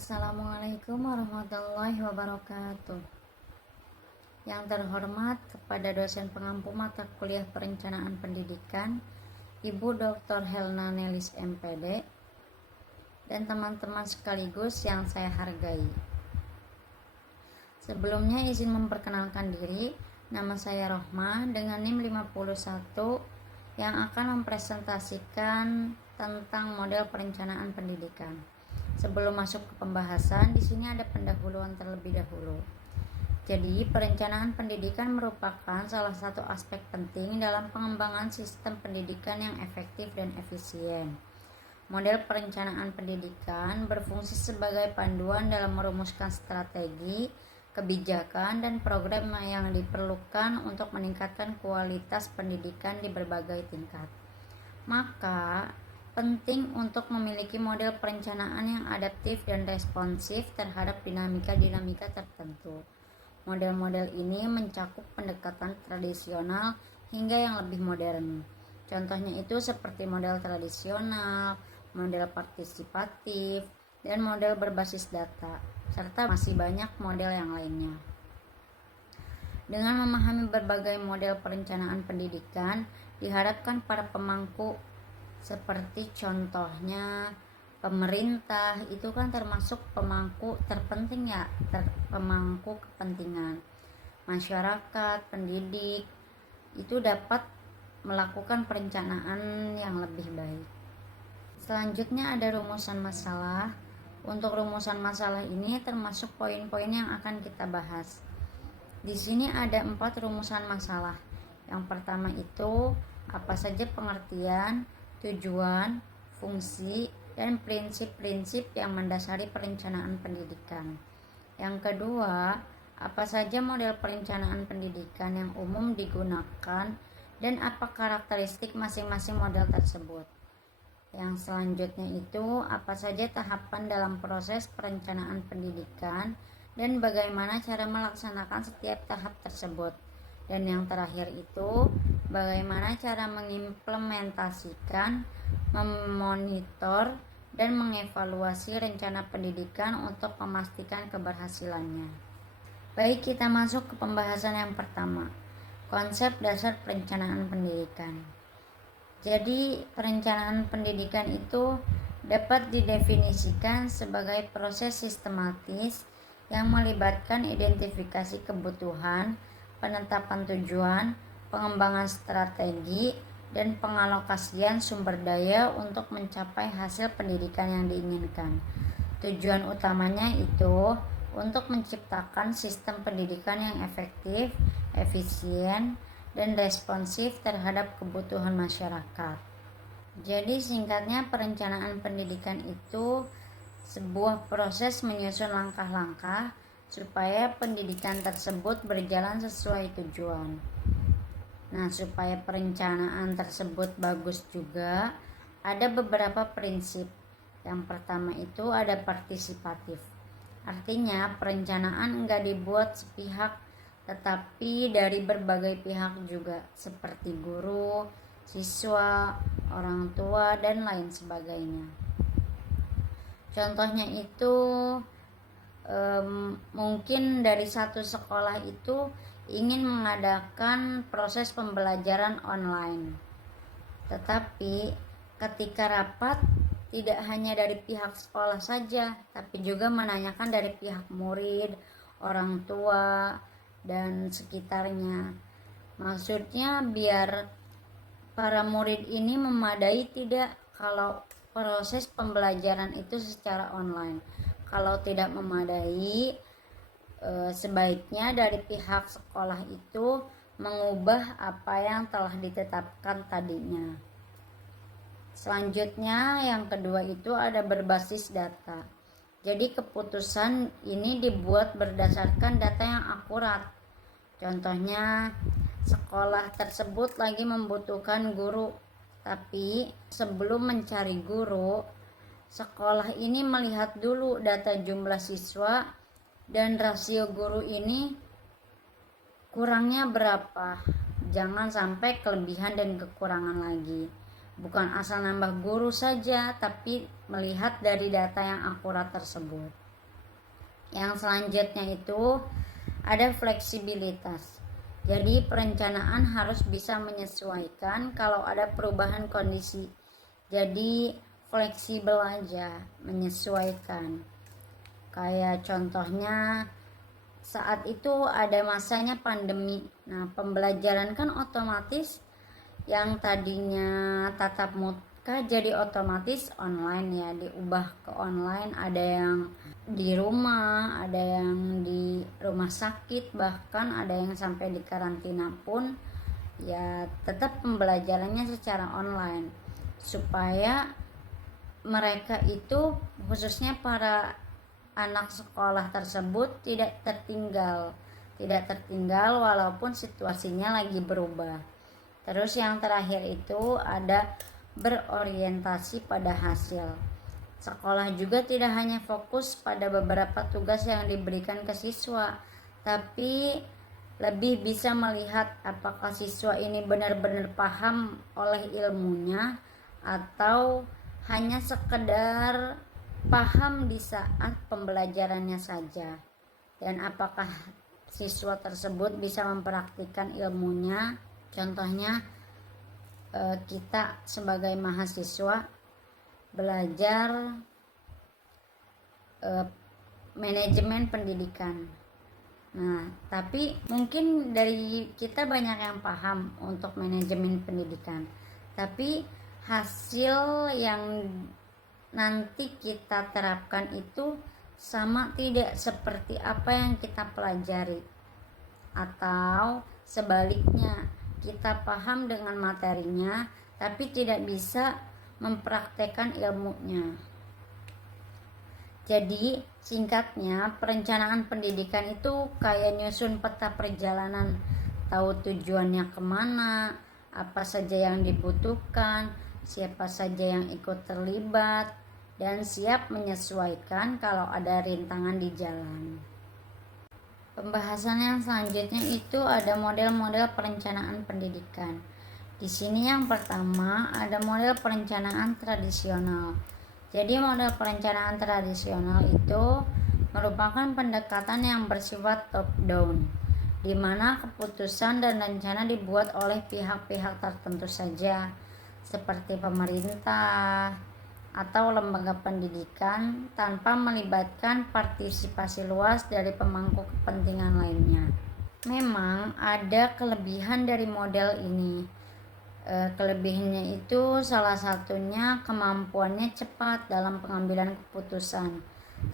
Assalamualaikum warahmatullahi wabarakatuh. Yang terhormat kepada dosen pengampu mata kuliah perencanaan pendidikan, Ibu Dr. Helna Nelis MPD, dan teman-teman sekaligus yang saya hargai. Sebelumnya izin memperkenalkan diri, nama saya Rohma dengan NIM 51 yang akan mempresentasikan tentang model perencanaan pendidikan. Sebelum masuk ke pembahasan, di sini ada pendahuluan terlebih dahulu. Jadi, perencanaan pendidikan merupakan salah satu aspek penting dalam pengembangan sistem pendidikan yang efektif dan efisien. Model perencanaan pendidikan berfungsi sebagai panduan dalam merumuskan strategi, kebijakan, dan program yang diperlukan untuk meningkatkan kualitas pendidikan di berbagai tingkat. Maka, penting untuk memiliki model perencanaan yang adaptif dan responsif terhadap dinamika-dinamika tertentu. Model-model ini mencakup pendekatan tradisional hingga yang lebih modern. Contohnya itu seperti model tradisional, model partisipatif, dan model berbasis data, serta masih banyak model yang lainnya. Dengan memahami berbagai model perencanaan pendidikan, diharapkan para pemangku seperti contohnya pemerintah itu kan termasuk pemangku terpenting ya, pemangku kepentingan. Masyarakat, pendidik itu dapat melakukan perencanaan yang lebih baik. Selanjutnya ada rumusan masalah. Untuk rumusan masalah ini termasuk poin-poin yang akan kita bahas. Di sini ada 4 rumusan masalah. Yang pertama itu apa saja pengertian, tujuan, fungsi, dan prinsip-prinsip yang mendasari perencanaan pendidikan. Yang kedua, apa saja model perencanaan pendidikan yang umum digunakan dan apa karakteristik masing-masing model tersebut. Yang selanjutnya itu apa saja tahapan dalam proses perencanaan pendidikan dan bagaimana cara melaksanakan setiap tahap tersebut. Dan yang terakhir itu bagaimana cara mengimplementasikan, memonitor, dan mengevaluasi rencana pendidikan untuk memastikan keberhasilannya. Baik, kita masuk ke pembahasan yang pertama, konsep dasar perencanaan pendidikan. Jadi, perencanaan pendidikan itu dapat didefinisikan sebagai proses sistematis yang melibatkan identifikasi kebutuhan, penetapan tujuan, pengembangan strategi, dan pengalokasian sumber daya untuk mencapai hasil pendidikan yang diinginkan. Tujuan utamanya itu untuk menciptakan sistem pendidikan yang efektif, efisien, dan responsif terhadap kebutuhan masyarakat. Jadi singkatnya, perencanaan pendidikan itu sebuah proses menyusun langkah-langkah supaya pendidikan tersebut berjalan sesuai tujuan. Nah, supaya perencanaan tersebut bagus juga, ada beberapa prinsip. Yang pertama itu ada partisipatif. Artinya, perencanaan enggak dibuat sepihak, tetapi dari berbagai pihak juga, seperti guru, siswa, orang tua, dan lain sebagainya. Contohnya itu mungkin dari satu sekolah itu ingin mengadakan proses pembelajaran online, tetapi ketika rapat tidak hanya dari pihak sekolah saja, tapi juga menanyakan dari pihak murid, orang tua, dan sekitarnya. Maksudnya biar para murid ini memadai tidak kalau proses pembelajaran itu secara online. Kalau tidak memadai, sebaiknya dari pihak sekolah itu mengubah apa yang telah ditetapkan tadinya. Selanjutnya yang kedua itu ada berbasis data. Jadi keputusan ini dibuat berdasarkan data yang akurat. Contohnya, sekolah tersebut lagi membutuhkan guru, tapi sebelum mencari guru, sekolah ini melihat dulu data jumlah siswa dan rasio guru ini kurangnya berapa. Jangan sampai kelebihan dan kekurangan lagi. Bukan asal nambah guru saja, tapi melihat dari data yang akurat tersebut. Yang selanjutnya itu ada fleksibilitas. Jadi perencanaan harus bisa menyesuaikan kalau ada perubahan kondisi. Jadi fleksibel aja, menyesuaikan. Kayak contohnya saat itu ada masanya pandemi. Nah, pembelajaran kan otomatis yang tadinya tatap muka jadi otomatis online ya, diubah ke online. Ada yang di rumah, ada yang di rumah sakit, bahkan ada yang sampai di karantina pun ya tetap pembelajarannya secara online, supaya mereka itu khususnya para anak sekolah tersebut tidak tertinggal walaupun situasinya lagi berubah. Terus yang terakhir itu ada berorientasi pada hasil. Sekolah juga tidak hanya fokus pada beberapa tugas yang diberikan ke siswa, tapi lebih bisa melihat apakah siswa ini benar-benar paham oleh ilmunya atau hanya sekedar paham di saat pembelajarannya saja, dan apakah siswa tersebut bisa mempraktikkan ilmunya. Contohnya kita sebagai mahasiswa belajar manajemen pendidikan. Nah, tapi mungkin dari kita banyak yang paham untuk manajemen pendidikan, tapi hasil yang nanti kita terapkan itu sama tidak seperti apa yang kita pelajari, atau sebaliknya kita paham dengan materinya tapi tidak bisa mempraktekkan ilmunya. Jadi singkatnya, perencanaan pendidikan itu kayak nyusun peta perjalanan, tahu tujuannya kemana, apa saja yang dibutuhkan, siapa saja yang ikut terlibat, dan siap menyesuaikan kalau ada rintangan di jalan. Pembahasan yang selanjutnya itu ada model-model perencanaan pendidikan. Di sini yang pertama ada model perencanaan tradisional. Jadi model perencanaan tradisional itu merupakan pendekatan yang bersifat top down, di mana keputusan dan rencana dibuat oleh pihak-pihak tertentu saja, seperti pemerintah atau lembaga pendidikan, tanpa melibatkan partisipasi luas dari pemangku kepentingan lainnya. Memang ada kelebihan dari model ini. Kelebihannya itu salah satunya kemampuannya cepat dalam pengambilan keputusan,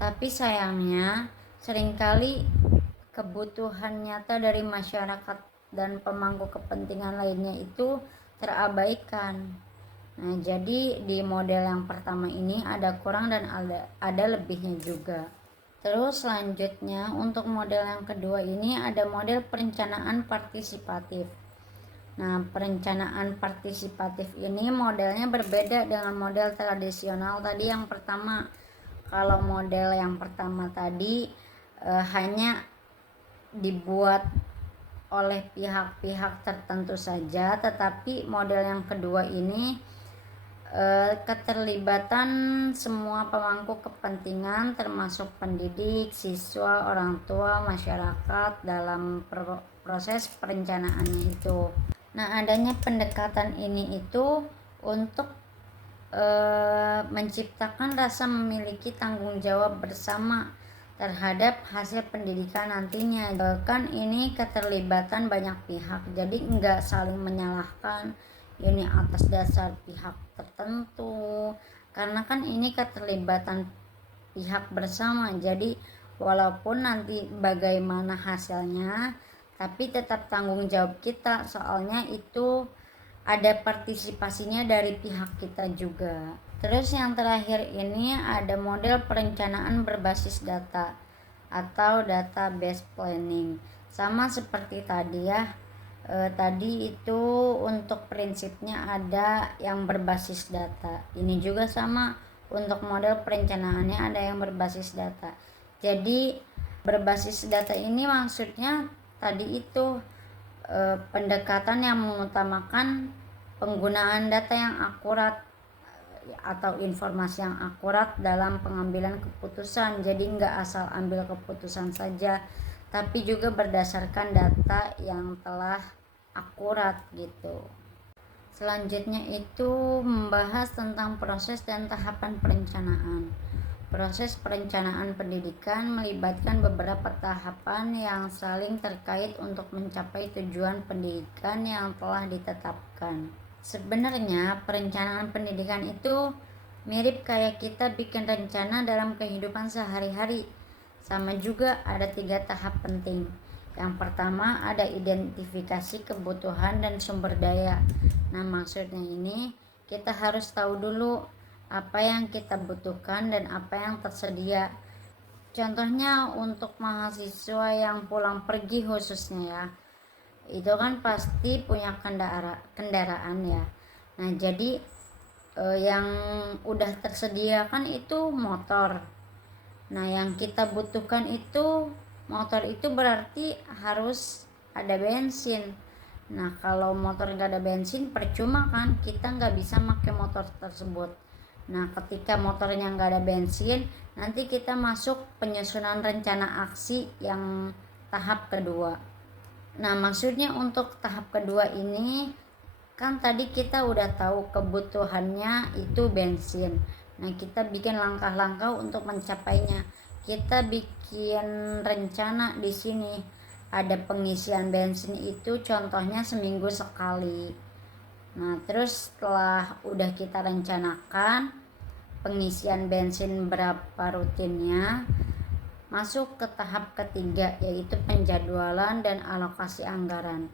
tapi sayangnya seringkali kebutuhan nyata dari masyarakat dan pemangku kepentingan lainnya itu terabaikan. Nah, jadi di model yang pertama ini ada kurang dan ada lebihnya juga. Terus selanjutnya untuk model yang kedua ini ada model perencanaan partisipatif. Nah, perencanaan partisipatif ini modelnya berbeda dengan model tradisional tadi yang pertama. Kalau model yang pertama tadi hanya dibuat oleh pihak-pihak tertentu saja, tetapi model yang kedua ini keterlibatan semua pemangku kepentingan termasuk pendidik, siswa, orang tua, masyarakat dalam proses perencanaannya itu. Nah, adanya pendekatan ini itu untuk menciptakan rasa memiliki tanggung jawab bersama terhadap hasil pendidikan nantinya. Bahkan ini keterlibatan banyak pihak, jadi enggak saling menyalahkan ini atas dasar pihak tertentu, karena kan ini keterlibatan pihak bersama. Jadi walaupun nanti bagaimana hasilnya, tapi tetap tanggung jawab kita, soalnya itu ada partisipasinya dari pihak kita juga. Terus yang terakhir ini ada model perencanaan berbasis data atau data-based planning. Sama seperti tadi ya, tadi itu untuk prinsipnya ada yang berbasis data. Ini juga sama, untuk model perencanaannya ada yang berbasis data. Jadi berbasis data ini maksudnya tadi itu pendekatan yang mengutamakan penggunaan data yang akurat, atau informasi yang akurat dalam pengambilan keputusan. Jadi nggak asal ambil keputusan saja, tapi juga berdasarkan data yang telah akurat gitu. Selanjutnya itu membahas tentang proses dan tahapan perencanaan. Proses perencanaan pendidikan melibatkan beberapa tahapan yang saling terkait untuk mencapai tujuan pendidikan yang telah ditetapkan. Sebenarnya perencanaan pendidikan itu mirip kayak kita bikin rencana dalam kehidupan sehari-hari. Sama juga ada 3 tahap penting. Yang pertama ada identifikasi kebutuhan dan sumber daya. Nah, maksudnya ini kita harus tahu dulu apa yang kita butuhkan dan apa yang tersedia. Contohnya untuk mahasiswa yang pulang pergi khususnya ya, itu kan pasti punya kendaraan ya. Nah, jadi yang udah tersedia kan itu motor. Nah, yang kita butuhkan itu motor, itu berarti harus ada bensin. Nah, kalau motor nggak ada bensin percuma kan, kita nggak bisa pakai motor tersebut. Nah, ketika motornya nggak ada bensin, nanti kita masuk penyusunan rencana aksi yang tahap kedua. Nah, maksudnya untuk tahap kedua ini kan tadi kita udah tahu kebutuhannya itu bensin. Nah, kita bikin langkah-langkah untuk mencapainya. Kita bikin rencana di sini. Ada pengisian bensin itu contohnya seminggu sekali. Nah, terus setelah udah kita rencanakan pengisian bensin berapa rutinnya, masuk ke tahap ketiga yaitu penjadwalan dan alokasi anggaran.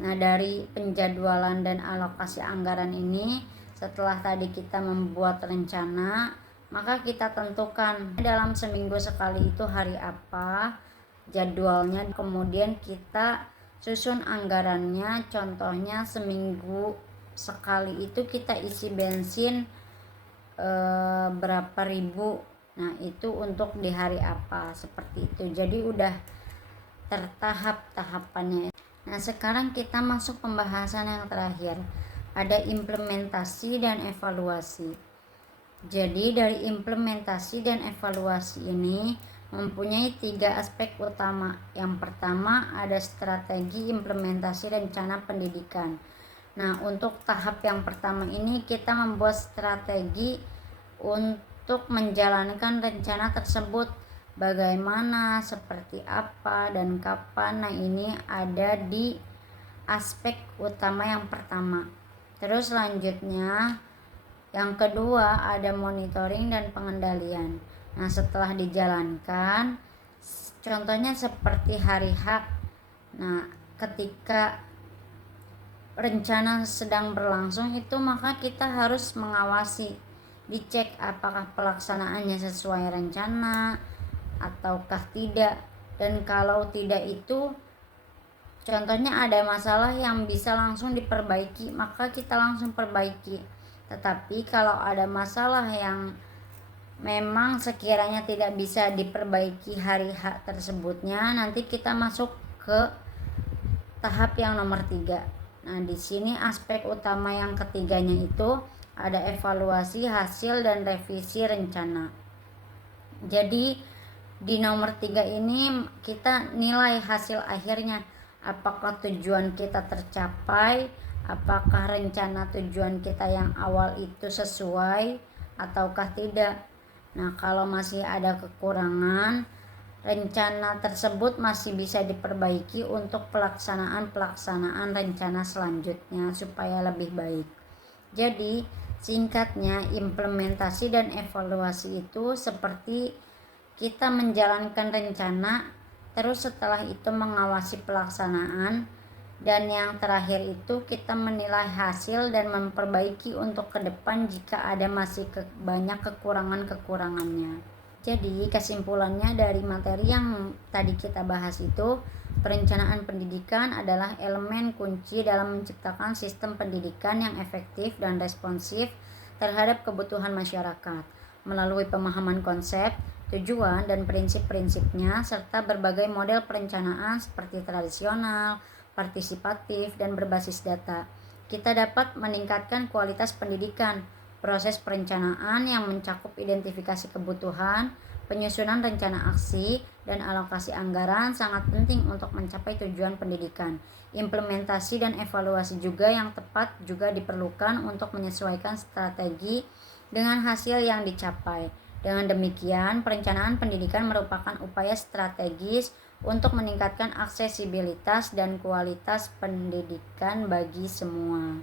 Nah, dari penjadwalan dan alokasi anggaran ini, setelah tadi kita membuat rencana, maka kita tentukan dalam seminggu sekali itu hari apa jadwalnya, kemudian kita susun anggarannya. Contohnya seminggu sekali itu kita isi bensin berapa ribu. Nah, itu untuk di hari apa, seperti itu. Jadi udah tertahap tahapannya. Nah, sekarang kita masuk pembahasan yang terakhir. Ada implementasi dan evaluasi. Jadi dari implementasi dan evaluasi ini mempunyai 3 aspek utama. Yang pertama ada strategi implementasi rencana pendidikan. Nah, untuk tahap yang pertama ini kita membuat strategi untuk menjalankan rencana tersebut. Bagaimana, seperti apa, dan kapan. Nah, ini ada di aspek utama yang pertama. Terus selanjutnya yang kedua ada monitoring dan pengendalian. Nah, setelah dijalankan, contohnya seperti hari H. Nah, ketika rencana sedang berlangsung itu, maka kita harus mengawasi, dicek apakah pelaksanaannya sesuai rencana ataukah tidak. Dan kalau tidak itu, contohnya ada masalah yang bisa langsung diperbaiki, maka kita langsung perbaiki. Tetapi kalau ada masalah yang memang sekiranya tidak bisa diperbaiki hari H tersebutnya, nanti kita masuk ke tahap yang nomor 3. Nah, di sini aspek utama yang ketiganya itu ada evaluasi hasil dan revisi rencana. Jadi di nomor 3 ini kita nilai hasil akhirnya, apakah tujuan kita tercapai, apakah rencana tujuan kita yang awal itu sesuai ataukah tidak. Nah, kalau masih ada kekurangan, rencana tersebut masih bisa diperbaiki untuk pelaksanaan rencana selanjutnya supaya lebih baik. Jadi, singkatnya, implementasi dan evaluasi itu seperti kita menjalankan rencana, terus setelah itu mengawasi pelaksanaan, dan yang terakhir itu kita menilai hasil dan memperbaiki untuk ke depan jika ada masih banyak kekurangannya. Jadi kesimpulannya dari materi yang tadi kita bahas itu, perencanaan pendidikan adalah elemen kunci dalam menciptakan sistem pendidikan yang efektif dan responsif terhadap kebutuhan masyarakat melalui pemahaman konsep, tujuan, dan prinsip-prinsipnya, serta berbagai model perencanaan seperti tradisional, partisipatif, dan berbasis data. Kita dapat meningkatkan kualitas pendidikan, Proses perencanaan yang mencakup identifikasi kebutuhan, penyusunan rencana aksi, dan alokasi anggaran sangat penting untuk mencapai tujuan pendidikan. Implementasi dan evaluasi juga yang tepat juga diperlukan untuk menyesuaikan strategi dengan hasil yang dicapai. Dengan demikian, perencanaan pendidikan merupakan upaya strategis untuk meningkatkan aksesibilitas dan kualitas pendidikan bagi semua.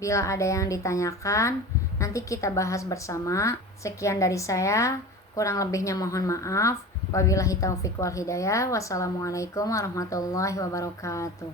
Bila ada yang ditanyakan, nanti kita bahas bersama. Sekian dari saya, kurang lebihnya mohon maaf. Wabillahi taufiq wal hidayah. Wassalamualaikum warahmatullahi wabarakatuh.